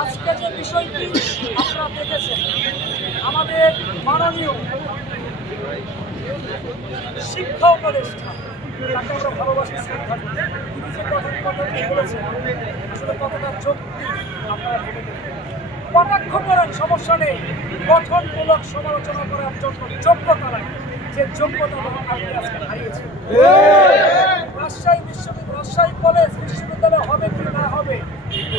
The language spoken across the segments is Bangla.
আজকে যে বিষয়টি আপনারা দেখেছেন, আমাদের মাননীয় শিক্ষা উপদেষ্টা, তাকে আমরা ভালোবাসি, শ্রদ্ধা করি। তিনি যে কথাটি বলেছেন আসলে কতটা যৌক্তিক আপনারা ভেবে দেখবেন। কটাক্ষ করেন, সমস্যা নেই, গঠনমূলক সমালোচনা করার জন্য যোগ্যতা নাই, যে যোগ্যতা আপনি আজকে হারিয়েছেন। রাজশাহী কলেজ বিশ্ববিদ্যালয় হবে কি না হবে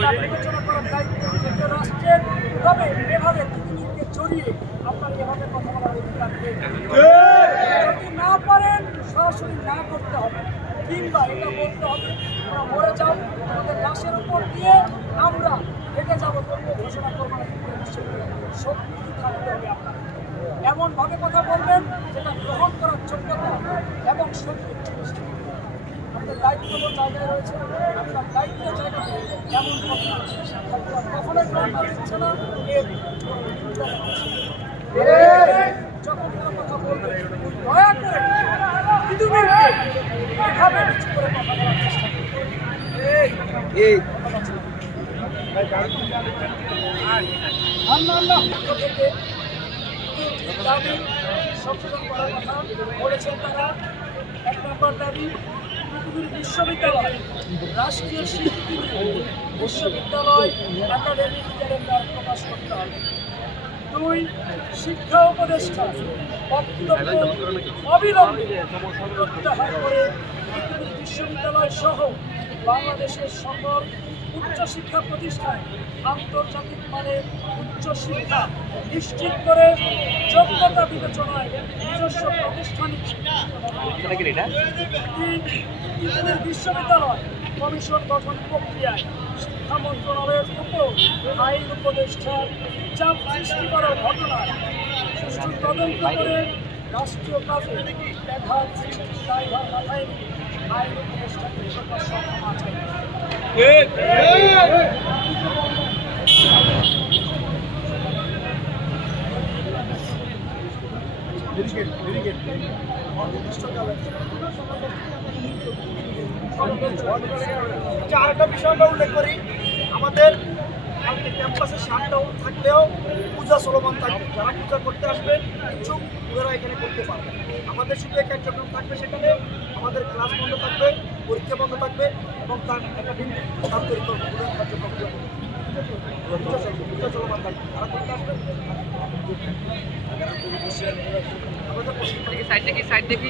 তা বিবেচনা করার দায়িত্ব রাষ্ট্রের। তবে এভাবে পৃথিবীকে জড়িয়ে আপনার এভাবে কথা বলার অধিকার নেই। যদি না পারেন সরাসরি না করতে হবে, কিংবা এটা বলতে হবে আমরা মরে যাও, আমাদের লাশের উপর দিয়ে আমরা হেঁটে যাবো, তবুও ঘোষণা করবো না। শক্তি থাকতে হবে আপনার, এমনভাবে কথা বলবেন যেটা গ্রহণ করার যোগ্যতা এবং শক্তি। আমাদের দায়িত্ববোধ জায়গায় রয়েছে, আপনার দায়িত্বের জায়গাতে এমন কথা কখনোই গ্রহণ দিচ্ছে না। যখন কোনো কথা বলবে দয়া করে পৃথিবীকে এভাবে নিচু করে কথা বলার চেষ্টা করবে। থেকে দাবি সংশোধন করার কথা বলেছেন তারা। 1 নম্বর দাবি, পৃথিবীর বিশ্ববিদ্যালয় রাষ্ট্রীয় স্বীকৃতি বিশ্ববিদ্যালয় একাডেমিক ক্যালেন্ডার প্রকাশ করতে হবে। 2, শিক্ষা উপদেষ্টা বক্তব্য অবিলম্বে প্রত্যাহার করে পৃথিবীর বিশ্ববিদ্যালয় সহ বাংলাদেশের সকল উচ্চশিক্ষা প্রতিষ্ঠানে আন্তর্জাতিক মানের উচ্চশিক্ষা নিশ্চিত করে যোগ্যতা বিবেচনায় নিজস্ব প্রাতিষ্ঠানিক বিশ্ববিদ্যালয় কমিশন গঠন প্রক্রিয়ায় শিক্ষা মন্ত্রণালয়ের উপর আইন উপদেষ্টার চাপ সৃষ্টি করার ঘটনায় সুষ্ঠু তদন্ত করে রাষ্ট্রীয় কাজে ব্যাঘাত সৃষ্টির দায়ভার মাথায় নিয়ে আইন উপদেষ্টাকে ক্ষমা চাই। আরেকটা বিষয় আমরা উল্লেখ করি, আমাদের কালকে ক্যাম্পাসে শাটডাউন থাকলেও পূজা চলমান থাকবে। যারা পূজা করতে আসবেন ইচ্ছুক ওরা এখানে করতে পারবে। আমাদের শুধু এক কার্যক্রম থাকবে, সেখানে আমাদের ক্লাস বন্ধ থাকবে, পরীক্ষা বন্ধ থাকবে এবং তার একাডেমিক কার্যক্রম পূজা চলমান থাকবে। যারা করতে আসবেন সাইড দেখি